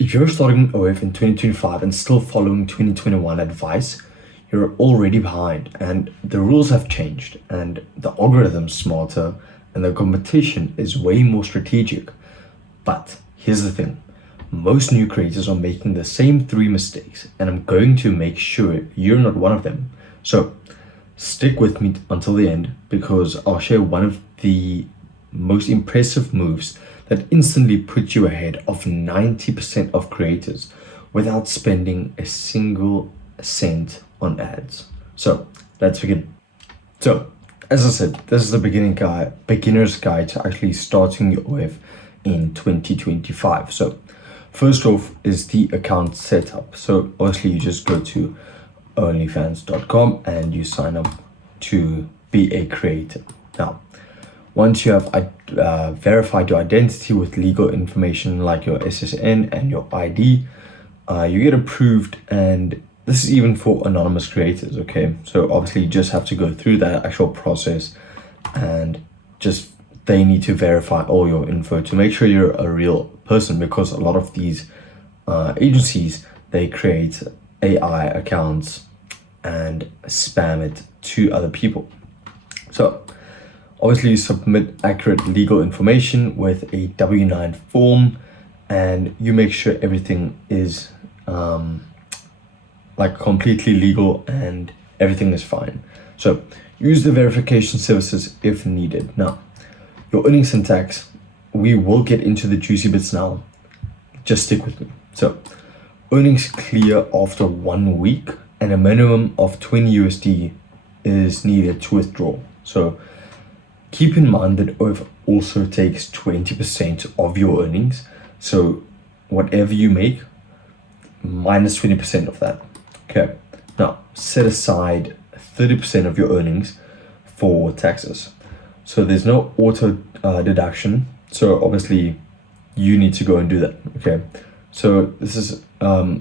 If you're starting OF in 2025 and still following 2021 advice, you're already behind, and the rules have changed, and the algorithm's smarter, and the competition is way more strategic. But here's the thing, most new creators are making the same three mistakes, and I'm going to make sure you're not one of them. So stick with me until the end, because I'll share one of the most impressive moves that instantly put you ahead of 90% of creators without spending a single cent on ads. So let's begin. So as I said, this is the beginner's guide to actually starting your OF in 2025. So first off is the account setup. So obviously you just go to onlyfans.com and you sign up to be a creator. Now, once you have verified your identity with legal information like your SSN and your ID, you get approved, and this is even for anonymous creators, okay? So obviously you just have to go through that actual process, and just they need to verify all your info to make sure you're a real person, because a lot of these agencies, they create AI accounts and spam it to other people. So obviously you submit accurate legal information with a W-9 form, and you make sure everything is like completely legal and everything is fine. So use the verification services if needed. Now, your earnings and tax, we will get into the juicy bits now. Just stick with me. So earnings clear after 1 week, and a minimum of 20 USD is needed to withdraw. So keep in mind that OF also takes 20% of your earnings. So whatever you make, minus 20% of that. Okay. Now set aside 30% of your earnings for taxes. So there's no auto deduction. So obviously you need to go and do that. Okay. So this is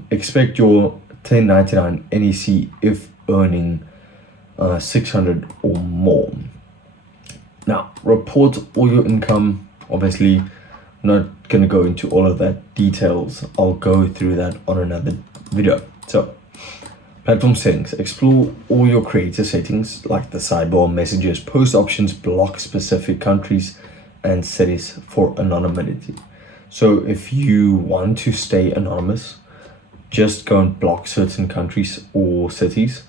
expect your 1099 NEC if earning 600 or more. Now, report all your income. Obviously, I'm not going to go into all of that details. I'll go through that on another video. So, platform settings. Explore all your creator settings like the sidebar, messages, post options, block specific countries, and cities for anonymity. So, if you want to stay anonymous, just go and block certain countries or cities.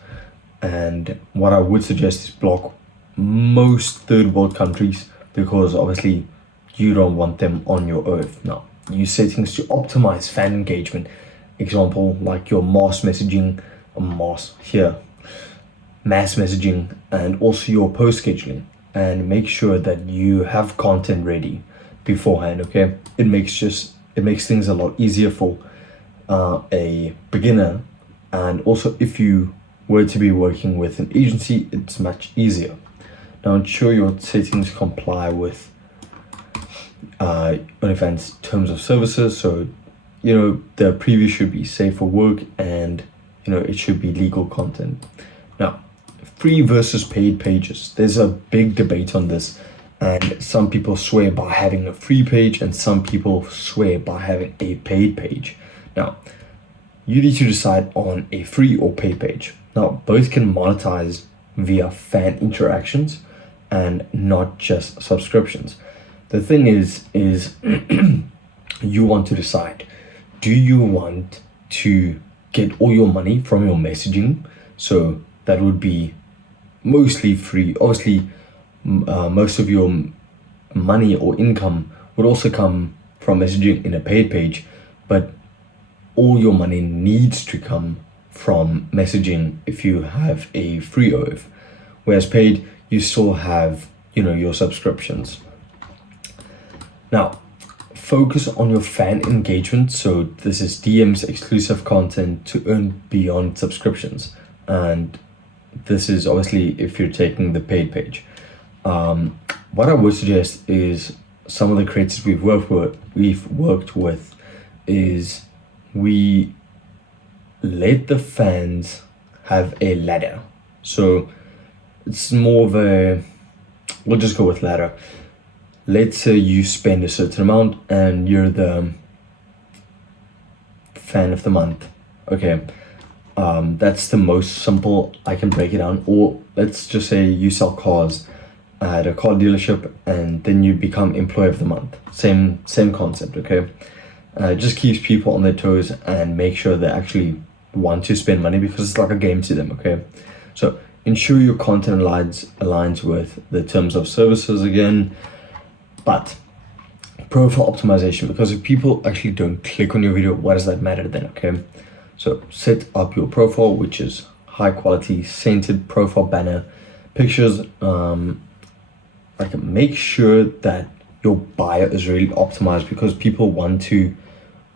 And what I would suggest is block most third world countries, because obviously you don't want them on your OF. Now, use settings to optimize fan engagement. Example, like your mass messaging, mass messaging, and also your post scheduling. And make sure that you have content ready beforehand, okay? It makes things a lot easier for a beginner, and also if you were to be working with an agency, it's much easier. Now ensure your settings comply with OnlyFans terms of services. So the preview should be safe for work, and it should be legal content. Now, free versus paid pages, there's a big debate on this, and some people swear by having a free page and some people swear by having a paid page. Now, you need to decide on a free or paid page. Now, both can monetize via fan interactions and not just subscriptions. The thing is you want to decide, do you want to get all your money from your messaging? So that would be mostly free. Obviously, most of your money or income would also come from messaging in a paid page, but all your money needs to come from messaging if you have a free OF. Whereas paid, you still have your subscriptions. Now, focus on your fan engagement. So this is DMs, exclusive content to earn beyond subscriptions, and this is obviously if you're taking the paid page. What I would suggest is, some of the creators we've worked with is we let the fans have a ladder. So it's more of a, we'll just go with ladder. Let's say you spend a certain amount and you're the fan of the month. Okay, that's the most simple I can break it down. Or let's just say you sell cars at a car dealership and then you become employee of the month. Same concept. Okay, it just keeps people on their toes and make sure they actually want to spend money because it's like a game to them. Okay, so ensure your content aligns with the terms of services again, but profile optimization, because if people actually don't click on your video, what does that matter then? Okay, so set up your profile, which is high quality centered profile banner pictures. Like make sure that your bio is really optimized because people want to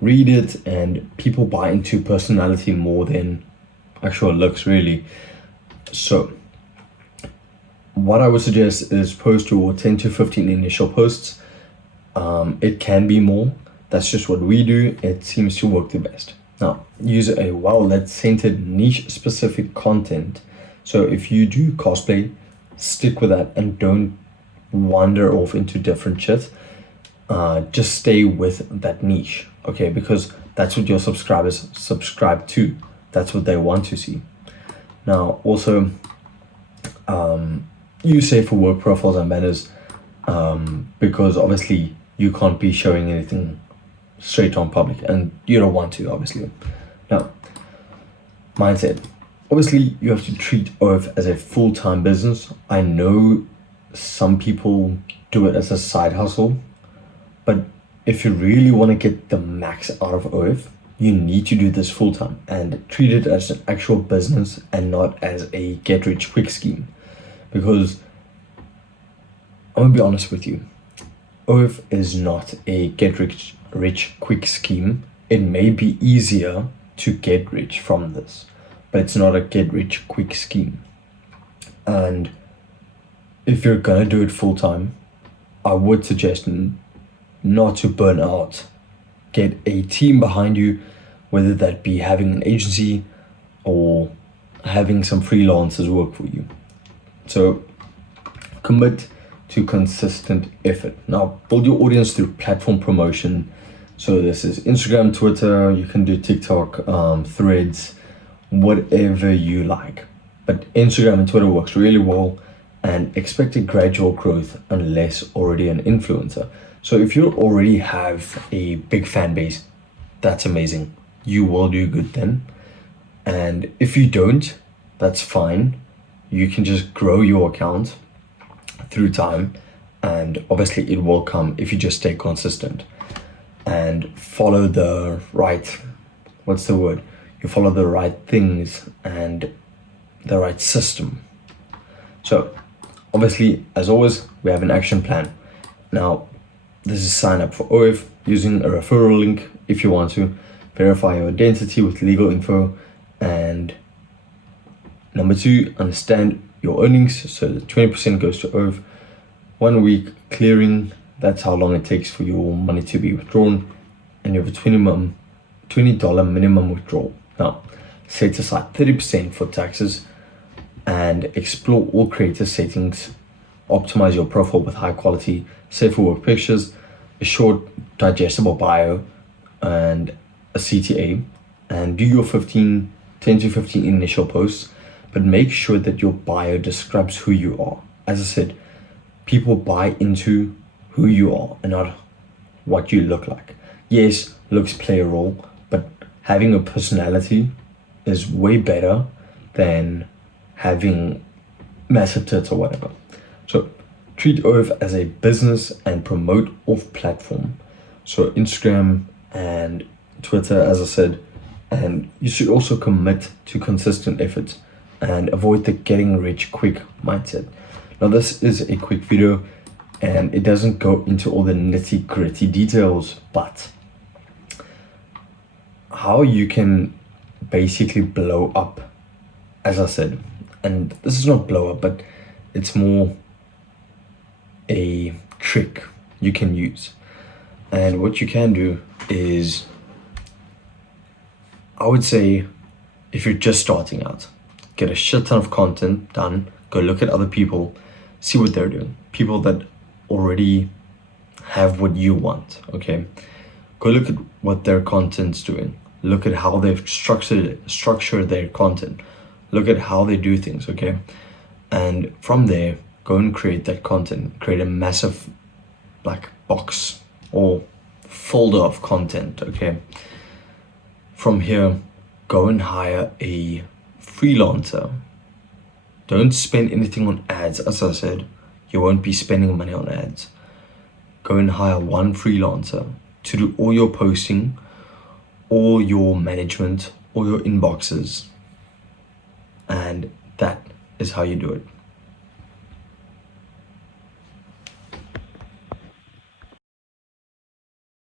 read it and people buy into personality more than actual looks really. So what I would suggest is post your 10 to 15 initial posts. It can be more. That's just what we do. It seems to work the best. Now, use a well-lit centered niche specific content. So if you do cosplay, stick with that and don't wander off into different shit. Just stay with that niche, okay? Because that's what your subscribers subscribe to. That's what they want to see. Now, also, use safe for work profiles and banners, because obviously you can't be showing anything straight on public and you don't want to, obviously. Now, mindset. Obviously, you have to treat OF as a full-time business. I know some people do it as a side hustle, but if you really want to get the max out of OF, you need to do this full-time and treat it as an actual business and not as a get-rich-quick scheme. Because I'm gonna be honest with you, OF is not a get-rich-quick scheme. It may be easier to get rich from this, but it's not a get-rich-quick scheme. And if you're gonna do it full-time, I would suggest not to burn out. Get a team behind you, whether that be having an agency or having some freelancers work for you. So commit to consistent effort. Now, build your audience through platform promotion. So this is Instagram, Twitter, you can do TikTok, Threads, whatever you like. But Instagram and Twitter works really well, and expect a gradual growth unless already an influencer. So if you already have a big fan base, that's amazing. You will do good then. And if you don't, that's fine. You can just grow your account through time, and obviously it will come if you just stay consistent and follow the right, you follow the right things and the right system. So obviously, as always, we have an action plan. Now, this is sign up for OF using a referral link if you want to, verify your identity with legal info, and number 2, understand your earnings. So the 20% goes to OF. 1 week clearing, that's how long it takes for your money to be withdrawn, and you have a $20 minimum withdrawal. Now, set aside 30% for taxes and explore all creator settings. Optimize your profile with high quality, safe for work pictures, a short digestible bio, and a CTA, and do your 10 to 15 initial posts, but make sure that your bio describes who you are. As I said, people buy into who you are and not what you look like. Yes, looks play a role, but having a personality is way better than having massive tits or whatever. So treat OF as a business and promote off platform. So Instagram and Twitter, as I said, and you should also commit to consistent efforts and avoid the getting rich quick mindset. Now, this is a quick video and it doesn't go into all the nitty gritty details, but how you can basically blow up, as I said, and this is not blow up, but it's more a trick you can use. And what you can do is, I would say, if you're just starting out, get a shit ton of content done, go look at other people, see what they're doing. People that already have what you want, okay? Go look at what their content's doing. Look at how they've structured their content. Look at how they do things, okay? And from there, go and create that content. Create a massive like box or folder of content, okay? From here, go and hire a freelancer. Don't spend anything on ads. As I said, you won't be spending money on ads. Go and hire one freelancer to do all your posting, all your management, all your inboxes. And that is how you do it.